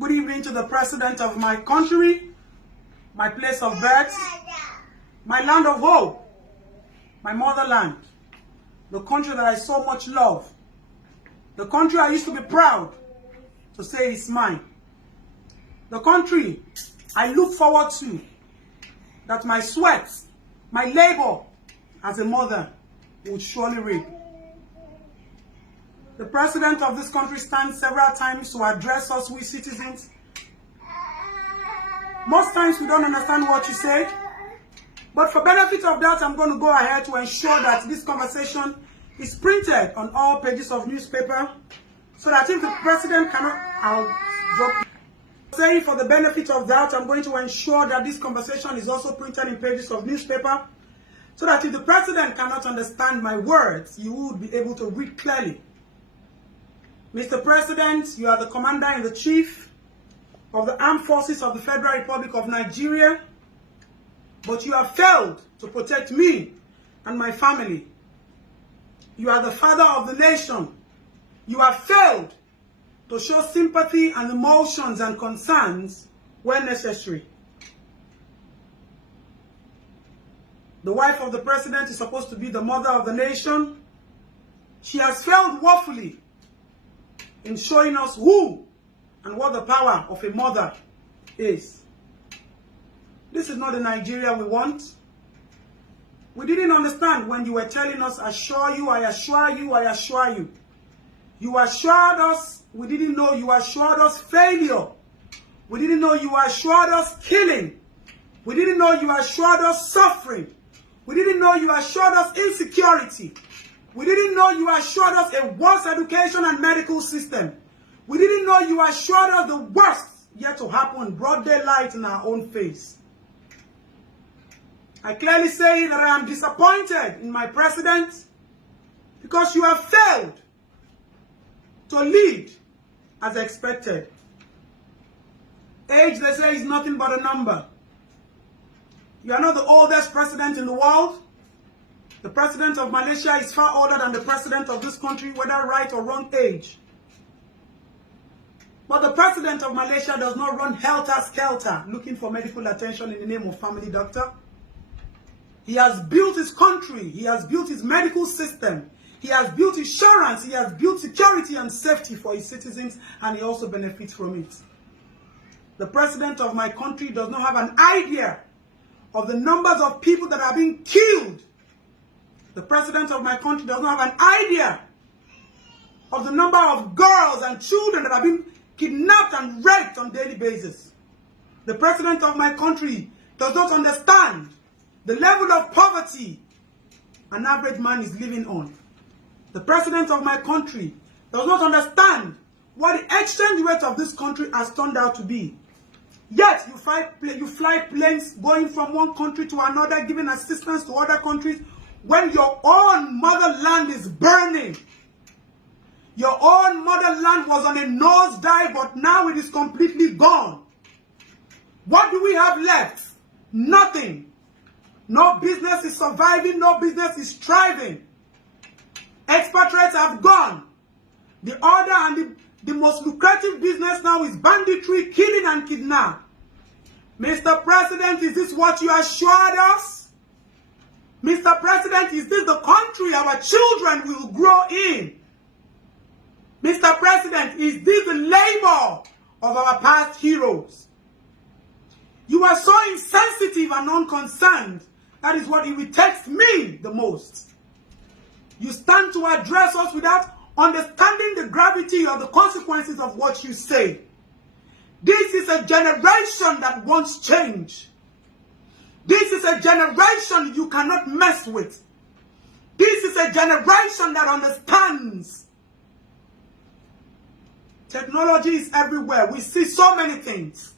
Good evening to the President of my country, my place of birth, my land of hope, my motherland, the country that I so much love, the country I used to be proud to say is mine, the country I look forward to, that my sweat, my labor as a mother would surely reap. The President of this country stands several times to address us, we citizens. Most times we don't understand what you say, but for benefit of that, I'm going to go ahead to ensure that this conversation is printed on all pages of newspaper, so that if the President cannot, I'll drop. Saying for the benefit of that, I'm going to ensure that this conversation is also printed in pages of newspaper, so that if the President cannot understand my words, you would be able to read clearly. Mr. President, you are the Commander-in-Chief of the Armed Forces of the Federal Republic of Nigeria, but you have failed to protect me and my family. You are the father of the nation. You have failed to show sympathy and emotions and concerns where necessary. The wife of the President is supposed to be the mother of the nation. She has failed woefully in showing us who and what the power of a mother is. This is not the Nigeria we want. We didn't understand when you were telling us, assure you, I assure you, I assure you. You assured us, we didn't know you assured us failure. We didn't know you assured us killing. We didn't know you assured us suffering. We didn't know you assured us insecurity. We didn't know you assured us a worse education and medical system. We didn't know you assured us the worst yet to happen, broad daylight in our own face. I clearly say that I am disappointed in my President because you have failed to lead as expected. Age, they say, is nothing but a number. You are not the oldest president in the world. The President of Malaysia is far older than the President of this country, whether right or wrong age. But the President of Malaysia does not run helter-skelter looking for medical attention in the name of family doctor. He has built his country. He has built his medical system. He has built insurance. He has built security and safety for his citizens, and he also benefits from it. The President of my country does not have an idea of the numbers of people that are being killed. The President of my country does not have an idea of the number of girls and children that are being kidnapped and raped on a daily basis. The President of my country does not understand the level of poverty an average man is living on. The President of my country does not understand what the exchange rate of this country has turned out to be. Yet you fly planes going from one country to another, giving assistance to other countries, when your own motherland is burning. Your own motherland was on a nosedive, but now it is completely gone. What do we have left? Nothing. No business is surviving, no business is thriving. Expatriates have gone. The other and the most lucrative business now is banditry, killing and kidnap. Mr. President, is this what you assured us? Mr. President, is this the country our children will grow in? Mr. President, is this the labor of our past heroes? You are so insensitive and unconcerned. That is what irritates me the most. You stand to address us without understanding the gravity or the consequences of what you say. This is a generation that wants change. This is a generation you cannot mess with. This is a generation that understands. Technology is everywhere. We see so many things.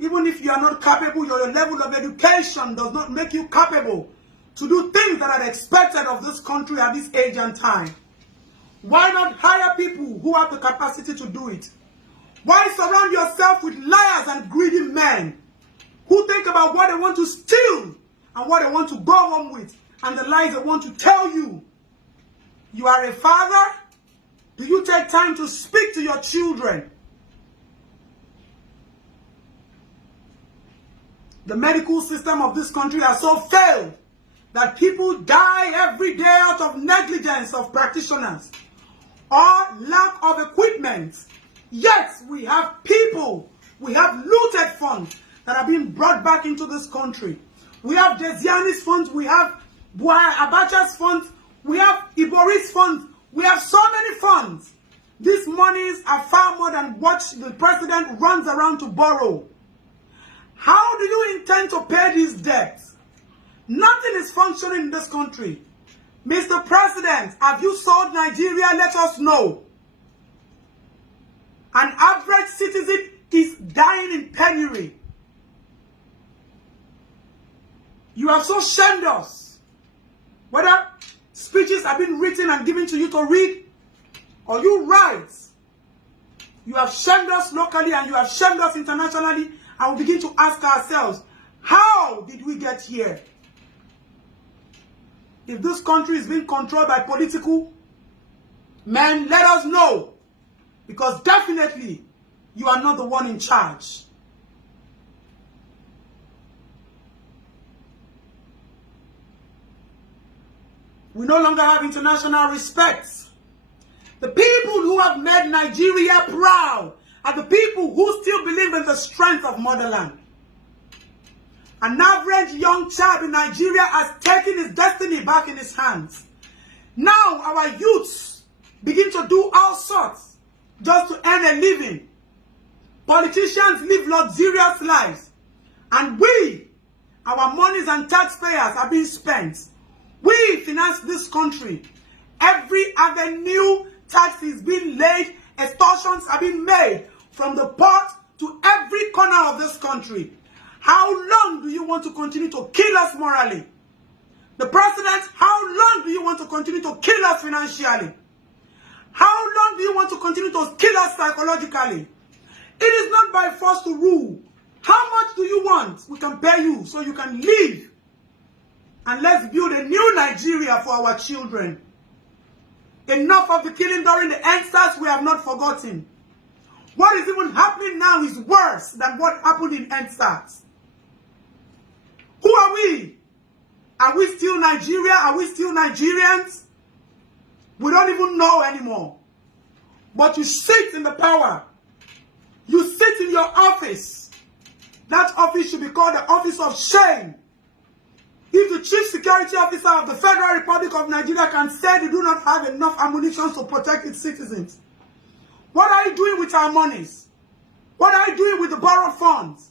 Even if you are not capable, your level of education does not make you capable to do things that are expected of this country at this age and time. Why not hire people who have the capacity to do it? Why surround yourself with liars and greedy men who think about what they want to steal and what they want to go home with and the lies they want to tell you? You are a father. Do you take time to speak to your children? The medical system of this country has so failed that people die every day out of negligence of practitioners or lack of equipment. Yet we have people, we have looted funds that are being brought back into this country. We have Desiani's funds, we have Abacha's funds, we have Ibori's funds, we have so many funds. These monies are far more than what the president runs around to borrow. How do you intend to pay these debts? Nothing is functioning in this country. Mr. President, have you sold Nigeria? Let us know. An average citizen is dying in penury. You have so shamed us. Whether speeches have been written and given to you to read, or you write, you have shamed us locally and you have shamed us internationally, and we begin to ask ourselves, how did we get here? If this country is being controlled by political men, let us know. Because definitely, you are not the one in charge. We no longer have international respect. The people who have made Nigeria proud are the people who still believe in the strength of motherland. An average young child in Nigeria has taken his destiny back in his hands. Now our youths begin to do all sorts just to earn a living. Politicians live luxurious lives. And we, our monies and taxpayers are being spent. We finance this country. Every avenue tax is being laid, extortions are being made from the port to every corner of this country. How long do you want to continue to kill us morally? The president, how long do you want to continue to kill us financially? How long do you want to continue to kill us psychologically? It is not by force to rule. How much do you want? We can pay you so you can live. And let's build a new Nigeria for our children. Enough of the killing during the EndSARS we have not forgotten. What is even happening now is worse than what happened in EndSARS. Who are we? Are we still Nigeria? Are we still Nigerians? We don't even know anymore. But you sit in the power. You sit in your office. That office should be called the office of shame. If the chief security officer of the Federal Republic of Nigeria can say they do not have enough ammunition to protect its citizens, what are you doing with our monies? What are you doing with the borrowed funds?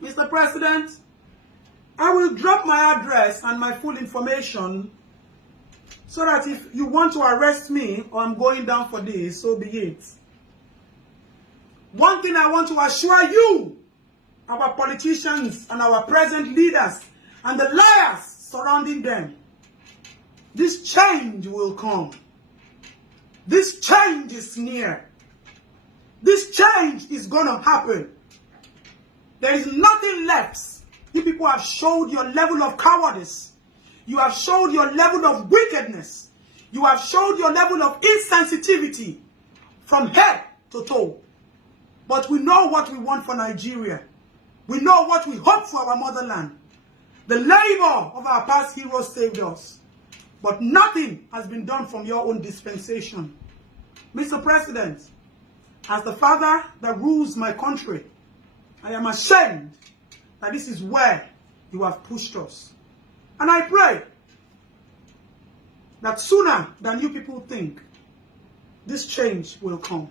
Mr. President, I will drop my address and my full information so that if you want to arrest me or I'm going down for this, so be it. One thing I want to assure you, our politicians and our present leaders and the liars surrounding them, this change will come. This change is near. This change is going to happen. There is nothing left. You people have showed your level of cowardice. You have showed your level of wickedness. You have showed your level of insensitivity from head to toe. But we know what we want for Nigeria. We know what we hope for our motherland. The labor of our past heroes saved us. But nothing has been done from your own dispensation. Mr. President, as the father that rules my country, I am ashamed that this is where you have pushed us. And I pray that sooner than you people think, this change will come.